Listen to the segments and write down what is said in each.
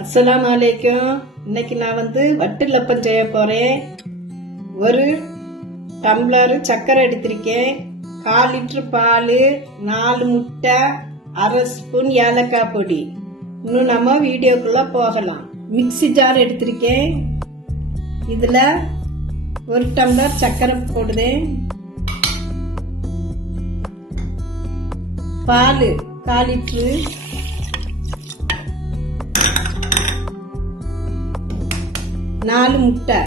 அஸ்ஸலாமு அலைக்கும். இன்னைக்கு நான் வட்டிலப்பம் செய்ய போறேன். ஒரு டம்ளர் சர்க்கரை எடுத்திருக்கேன், 1/4 லிட்டர் பால், 4 முட்டை, 1/2 ஸ்பூன் ஏலக்காய் பொடி. இன்னும் நம்ம வீடியோக்குள்ள போகலாம். மிக்ஸி ஜார் எடுத்திருக்கேன், இதுல 1 டம்ளர் சர்க்கரை போடுதேன். பால் 1/4 லிட்டரு, 4 முட்டை,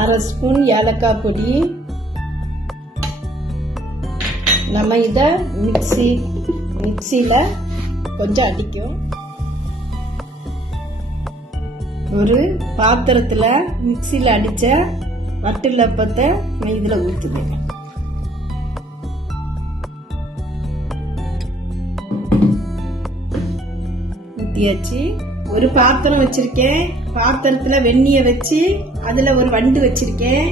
அரை ஸ்பூன் ஏலக்காய் பொடி. நம்ம இத மிக்ஸில கொஞ்சம் அடிக்கும். ஒரு பாத்திரத்துல மிக்ஸில அடிச்ச வட்டிலப்பத்தை நான் இதுல ஊத்துவேன். ஊத்தியாச்சு. ஒரு பாத்திரம் வச்சிருக்கேன், பாத்திரத்துல வெந்நிய வச்சு அதுல ஒரு வண்டு வச்சிருக்கேன்.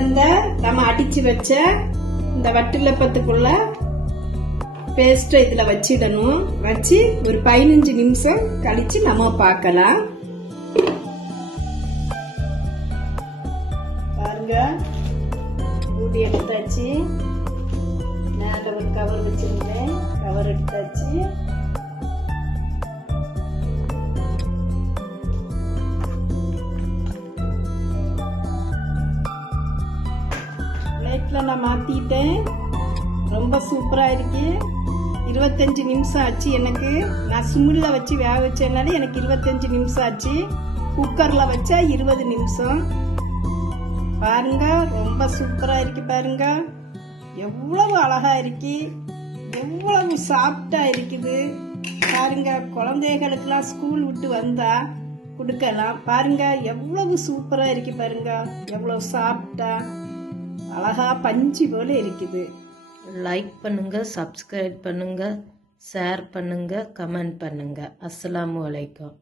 இந்த நம்ம அடிச்சு வச்ச இந்த வட்டிலப்பத்துக்குள்ள பேஸ்ட் இதுல வச்சிடணும். வச்சு ஒரு 15 நிமிஷம் கழிச்சு நம்ம பார்க்கலாம். பாருங்க, மூடி எடுத்தாச்சு. மேல ஒரு கவர் வச்சிருந்தேன், கவர் எடுத்தாச்சு. நான் மாத்திட்டேன். ரொம்ப சூப்பரா இருக்கு. 25 நிமிஷம் ஆச்சு எனக்கு. நான் சிம்ல வச்சு வேக வச்சதுனால எனக்கு 25 நிமிஷம் ஆச்சு. குக்கர்ல வச்சா 20 நிமிஷம். பாருங்க, ரொம்ப சூப்பரா இருக்கு. பாருங்க எவ்வளவு அழகா இருக்கு, எவ்வளவு சாஃப்டா இருக்குது. பாருங்க, குழந்தைகளுக்கெல்லாம் ஸ்கூல் விட்டு வந்தா கொடுக்கலாம். பாருங்க எவ்வளவு சூப்பரா இருக்கு. பாருங்க எவ்வளவு சாஃப்டா அழகா பஞ்சு போல இருக்குது. லைக் பண்ணுங்க, சப்ஸ்கிரைப் பண்ணுங்க, ஷேர் பண்ணுங்க, கமெண்ட் பண்ணுங்க. அஸ்ஸலாமு அலைக்கும்.